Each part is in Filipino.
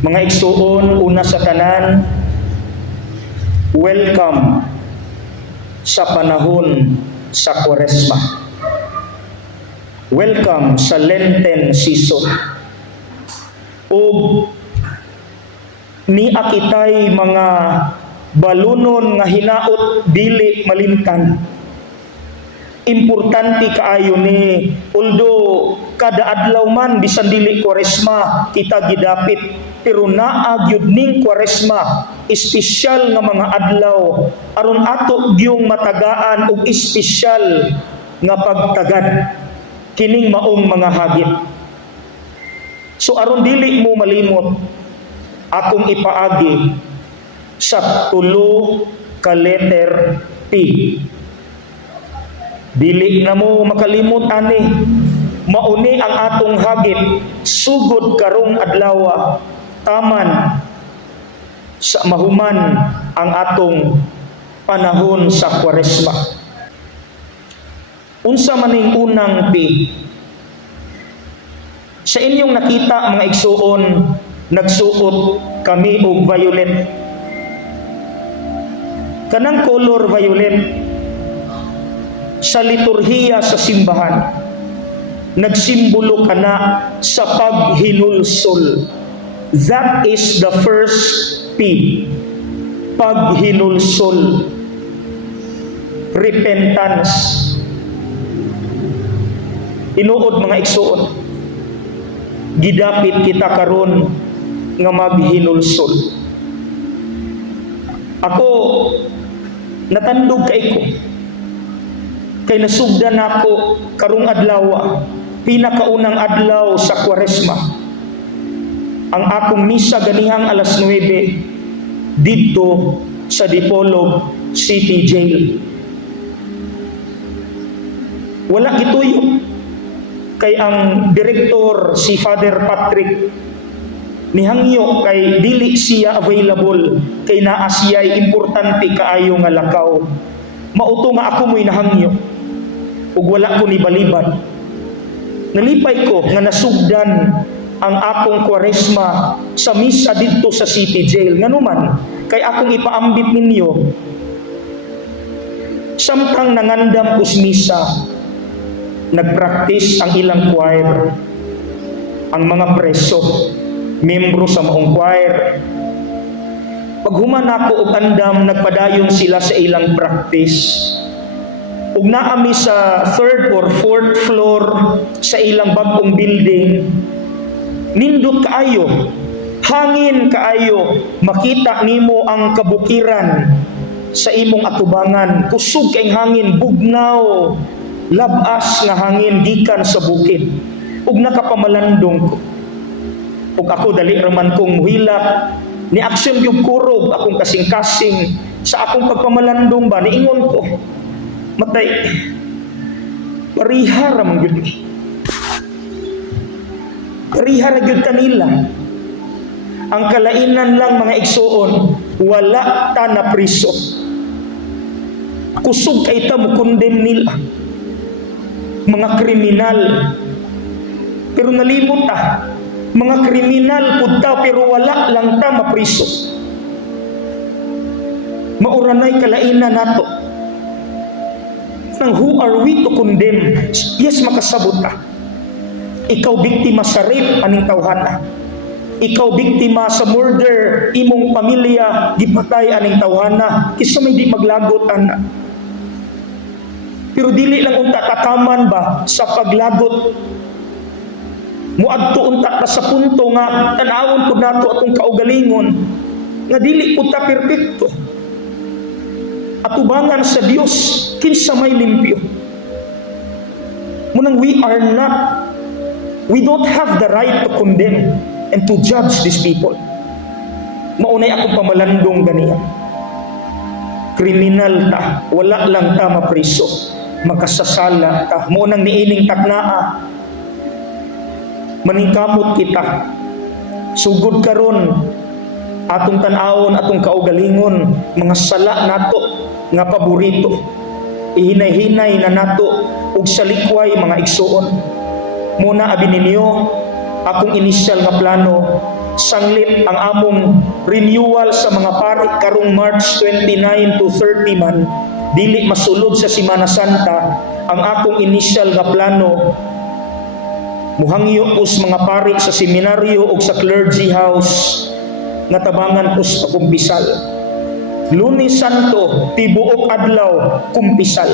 Mga igsuon, una sa tanan, welcome sa panahon sa Kwaresma. Welcome sa Lenten season. Ug niya kitay mga balunon nga hinaot dili malimtan. Importante kaayo ni, although kada adlaw man bisan dili Kwaresma kita gidapit, pero naa gyud ning Kwaresma espesyal nga mga adlaw aron ato gyung matagaan og espesyal nga pagtagad kining maong mga hagit. So aron dili mo malimot, akong ipaagi sa 3 ka letter P. Dili na mo makalimot ani, mauni ang atong hagit sugod karong adlaw, taman sa mahuman ang atong panahon sa Kwaresma. Unsa man ning unang P? Sa inyong nakita mga igsuon, nagsuot kami og violet. Kanang color violet sa liturhiya sa simbahan, nagsimbolo kana sa paghinulsol. That is the first P. Paghinulsol. Repentance. Inuod mga igsuon, gidapit kita karon nga maghinulsol. Ako natandog kay nasugdan ako karong adlaw, pinakaunang adlaw sa Kwaresma. Ang akong misa ganihang alas 9 dito sa Dipolog City Jail. Wala gituyo kay ang direktor si Father Patrick nihangyo kay dili siya available kay naa siya importante kaayo nga lakaw. Mauto nga ako mo'y nahangyo ug wala ko ni balibad. Nalipay ko nga nasugdan ang akong Kwaresma sa misa dito sa City Jail. Nganuman kay akong ipaambit ninyo, samtang nangandam ko sa misa, nagpractice ang ilang choir, ang mga preso, membro sa maong choir. Paghuman ako og andam, nagpadayon sila sa ilang practice. Ug naami sa 3rd or 4th floor sa ilang bagong building, nindot kaayo, hangin kaayo, makita nimo ang kabukiran sa imong atubangan. Kusog kay hangin, bugnaw, labas nga hangin gikan sa bukid. Ug nakapamalandong ko. Ug ako dali raman kong muhilak, ni aksyon yung kurob akong kasing-kasing sa akong pagpamalandong ba, niingon ko, matay, parihara man yun. Parihara yun kanila. Ang kalainan lang mga igsuon, wala ta na priso. Kusog kay ta mo condemn nila. Mga kriminal. Pero nalimot ta. Mga kriminal punta pero wala lang ta mapriso. Mauranay kalainan nato. Nang who are we to condemn? Yes, makasabot ka. Ikaw biktima sa rape, aning tawhana. Ikaw biktima sa murder, imong pamilya gipatay, aning tawhana. Kisa may di maglagot ana. Pero dili lang unta tataman ba sa paglagot. Muadto unta pa sa punto nga tanawon pud nato atong kaugalingon nga dili pud ta perpekto. Atubangan sa Dios kinsa may limpyo. Munang we don't have the right to condemn and to judge these people. Maunay akong pamalandong ganiya. Kriminal ta, wala lang ta mapriso, makasasala ta. Munang niining taknaa, maningkamot kita. Sugod karon atong tan-awon, atong kaugalingon, mga sala nato nga paborito. Ihinay-hinay na nato og salikway mga igsuon. Muna abi ninyo akong inisyal nga plano, sanglit ang among renewal sa mga pari karong March 29 to 30 man, dili masulod sa Semana Santa. Ang akong inisyal nga plano, muhangyo us mga pari sa seminaryo o sa clergy house nga tabangan us pakumpisal. Lunes Santo, tibuok adlaw, kumpisal.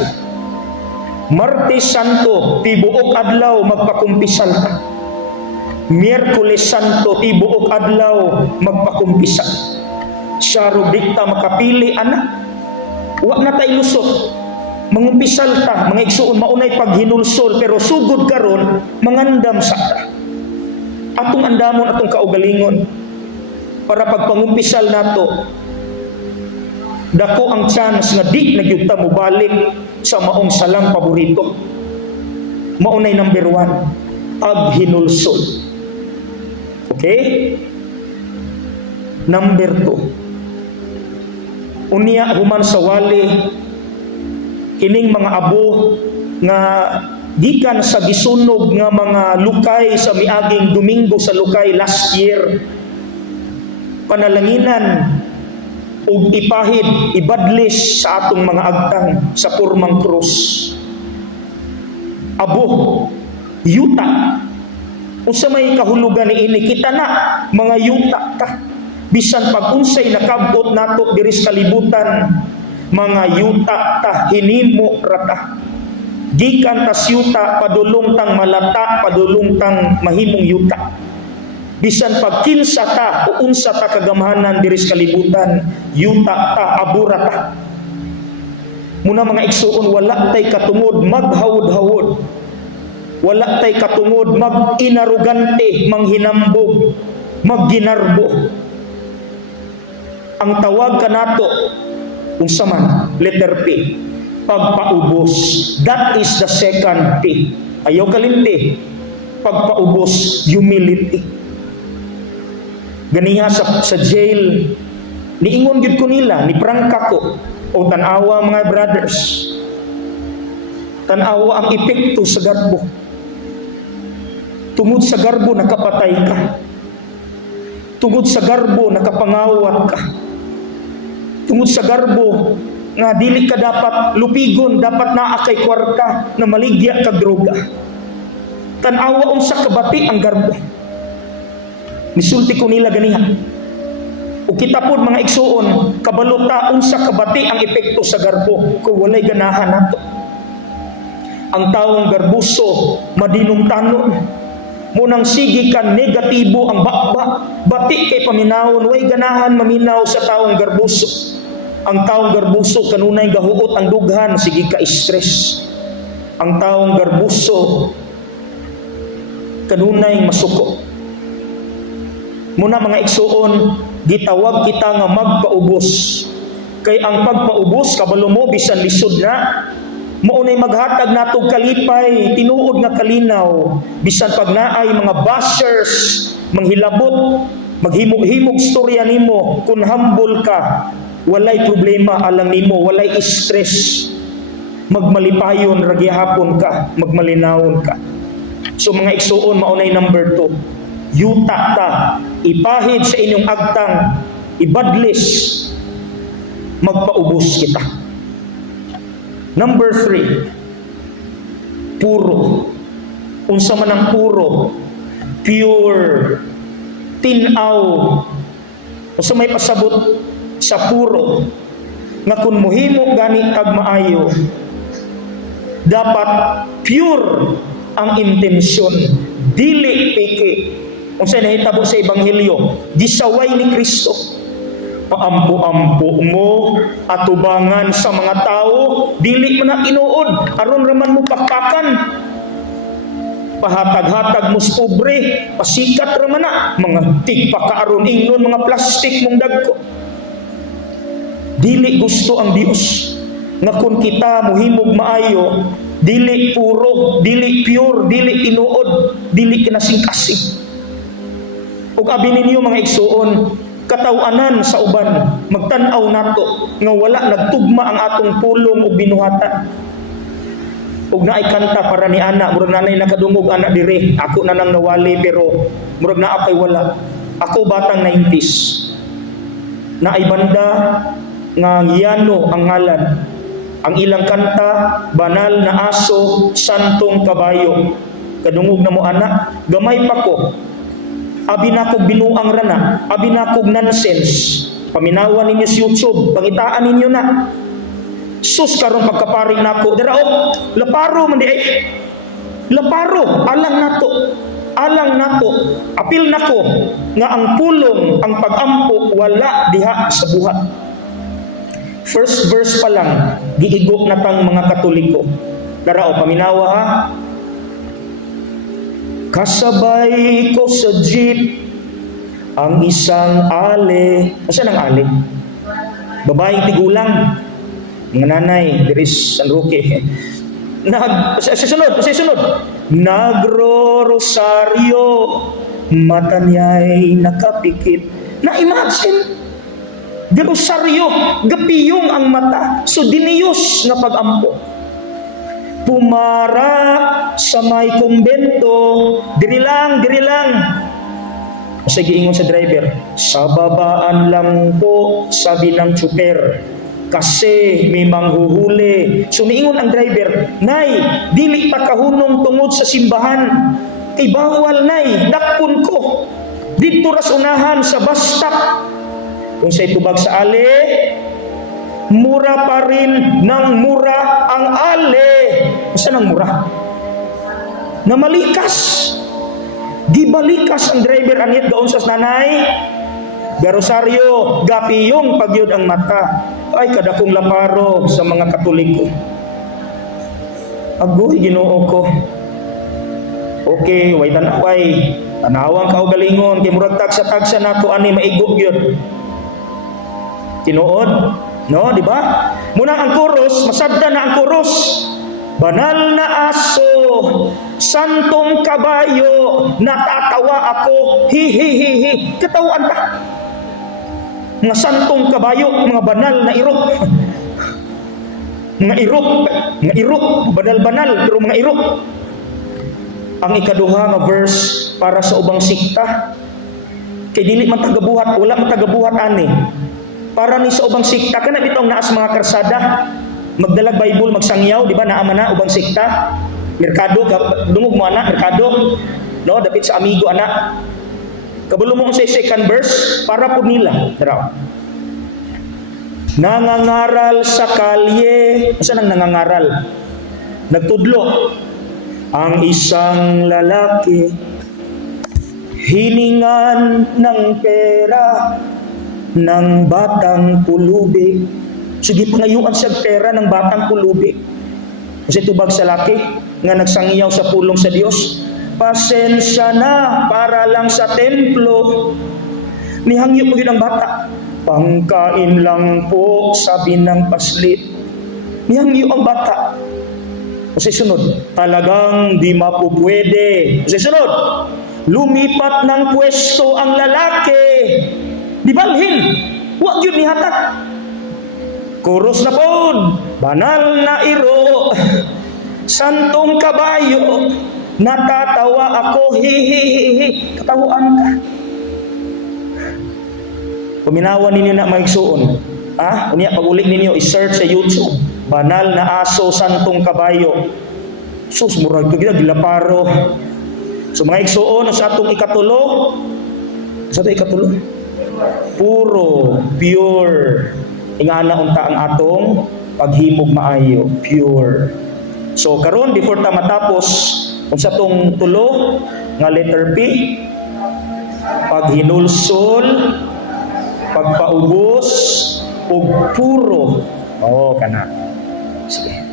Martes Santo, tibuok adlaw, magpakumpisal ka. Miyerkules Santo, tibuok adlaw, magpakumpisal. Syaro dikta makapili, anak. Wa na tayo lusot. Mangumpisal ta, mga igsuon, maunay paghinulsol, pero sugod karon mangandam sa ta. Atong andamon, atong kaugalingon. Para pagpangumpisal nato, dako ang chance nga di nagyud ta mo balik sa maong salang paborito. Maunay number 1, paghinulsol. Okay? Number 2, unya human sa wali kining mga abo nga gikan sa gisunog nga mga lukay sa miaging Domingo sa Lukay last year, panalanginan ug ipahid, ibadlis sa atong mga agtang sa pormang krus. Abo, yuta. Unsa may kahulugan ni ini, kita na mga yuta ka. Bisan pag-unsay nakabot nato diri sa kalibutan, mga yuta ta, hinimo rata. Gikan tas yuta, padulong tang malata, padulong tang mahimong yuta. Bisan pagkinsa ta o unsa ta kagamahanan diri sa kalibutan, yuta ta, abura ta. Muna mga igsuon, wala tay katungod maghawod-hawod. Wala tay katungod mag-inarugante, manghinambog, magginarbo. Ang tawag kanato unsa man, letter P, pagpaubos. That is the second P. Ayaw kalimti. Pagpaubos, humility. Ganiha sa jail, niingon gid ko nila, ni prangka ko, o tanawa mga brothers, tanawa ang epekto sa garbo. Tungod sa garbo nakapatay ka, tungod sa garbo nakapangawat ka, tungod sa garbo nga dili ka dapat lupigon, dapat naa kay kwarta na maligya ka droga. Tanawa unsa kabati ang garbo. Nisulti ko nila ganiha. O kita po mga igsuon, kabalota unsa kabati ang epekto sa garbo kung walay ganahan nato. Ang taong garbuso madinumtanon, munang sige kan negatibo ang bakba, bati kay paminawon, way ganahan maminaw sa taong garbuso. Ang taong garbuso kanunay gahuot ang dughan, sige ka stress. Ang taong garbuso kanunay masuko. Muna mga igsuon, gitawag kita nga magpaubos. Kay ang pagpaubos, kabalo mo, bisan lisod na, maunay maghatag natog kalipay, tinuod nga kalinaw. Bisan pag naay mga bashers, manghilabot, maghimog-himog storya nimo, kung humble ka, walay problema alang nimo, walay stress. Magmalipayon, ragyahapon ka, magmalinawon ka. So mga igsuon, maunay number 2. Yuta ta, ipahid sa inyong agtang, ibadlis, magpaubos kita. Number 3, puro. Unsa man ang puro, pure, tinaw. Unsa may pasabot sa puro, nga kun mohimo gani kag maayo, dapat pure ang intensyon, dili peke. Unsa nahitabo sa ebanghelyo, gisaway ni Kristo. Paampo-ampo mo atubangan sa mga tao, dili man na inuod, aron raman mo pakpakan. Pahatag-hatag mo sa pobre, pasikat raman na, mga tigpa ka aron ingnon, mga plastik mong dagko. Dili gusto ang Dios nga kun kita muhimog maayo, dili puro, dili pure, dili tinuod, dili kinasing-kasing. Ug abi ninyo mga igsuon, katawanan sa uban, magtan-aw nato nga wala nagtugma ang atong pulong o binuhatan. ug naay kanta para ni ana, murag nanay nakadungog ana dire, ako na nang nawali pero murag naa pay wala. Ako batang 90s. Naay banda nga Yano ang ngalan. Ang ilang kanta, Banal na Aso, Santong Kabayo. Kadungog na mo anak, gamay pa ko. Abi na kog binuang rana, abi na kog nonsense. Paminawan ninyo sa YouTube, pangitaan ninyo na. Sus karon pagkaparing nako, dira laparo man di ay. Laparo, alang nato, apil nako nga ang pulong, ang pag-ampo wala diha sa buhat. First verse pa lang, giigo na tang mga Katoliko. Dara paminawa ha. Kasabay ko sa jeep ang isang ale. Asa nang ale? Babaeng tigulang. Mga nanay, there is San Roque. Sunod. Nagro-rosaryo, mata niya'y nakapikit. Na-imagine, rosaryo, gapiyong ang mata. So diniyos na pag-ampo. Pumara sa may kumbento, diri lang. Sige, ingon sa driver, sa babaan lang po, sabi ng tsuper. Kasi may manghuhuli. So niingon ang driver, Nay, dili pa kahunong tungod sa simbahan. Kay bawal, Nay, dakpon ko. Dito ras unahan sa bus stop. Kung sa'y tubag sa ale, mura pa rin ng mura ang ale. Saan ang mura? Namalikas. Di balikas ang driver anit doon sa nanay. Garosaryo, gapiyong pagyod ang mata. Ay kadakong laparo sa mga Katoliko. Agoy Ginoo ko. Okay, way tanaway. Tanawang kaugalingon kay murag tagsa nato ani maigo gyud. Tinuod, no, di ba? Muna ang chorus, masabda na ang chorus. Banal na aso, santong kabayo, natatawa ako, hi. Katawan ta. Mga santong kabayo, mga banal na irok. Mga irok, banal, pero mga irok. Ang ikaduha nga verse para sa ubang sikta. Kay dili man tagabuhat, wala man tagabuhat ani. Para ni sa ubang sikta, kana bitong naas mga karsada, magdalag Bible, magsangyaw, di ba? Naama na ubang sikta. Merkado, dungog mo anak, merkado. No, dapit sa amigo anak. Kabalo mo sa second verse, para po nila. Tara. Nangangaral sa kalye. Saan ang nangangaral? Nagtudlo. Ang isang lalaki, hiningan ng pera ng batang pulubi. Sige, pangayuan sa pera ng batang pulubi. Kasi tubag sa laki, nga nagsangiyaw sa pulong sa Diyos. Pasensya na para lang sa templo. Nihangyo po yun ang bata. Pangkain lang po, sabi ng paslit. Nihangyo ang bata. Kasi sunod, talagang di mapupwede. Kasi sunod, lumipat ng pwesto ang lalaki. Di balhin, huwag yun nihatak. Chorus na po, banal na iro, santong kabayo, natatawa ako, hi. Katawaan ka. Paminawan ninyo na maigsuon. Unya, pag-ulit ninyo, i-search sa YouTube. Banal na aso, santong kabayo. Sus, murag ito gila, gilaparo. So mga igsuon, sa atong ikatulo, puro, pure. Ingana unta ang atong paghimog maayo, pure. So karon before ta matapos kung sa tong tulo nga letter P, paghinulsol, pagpaubos ug puro. Kana. Sige.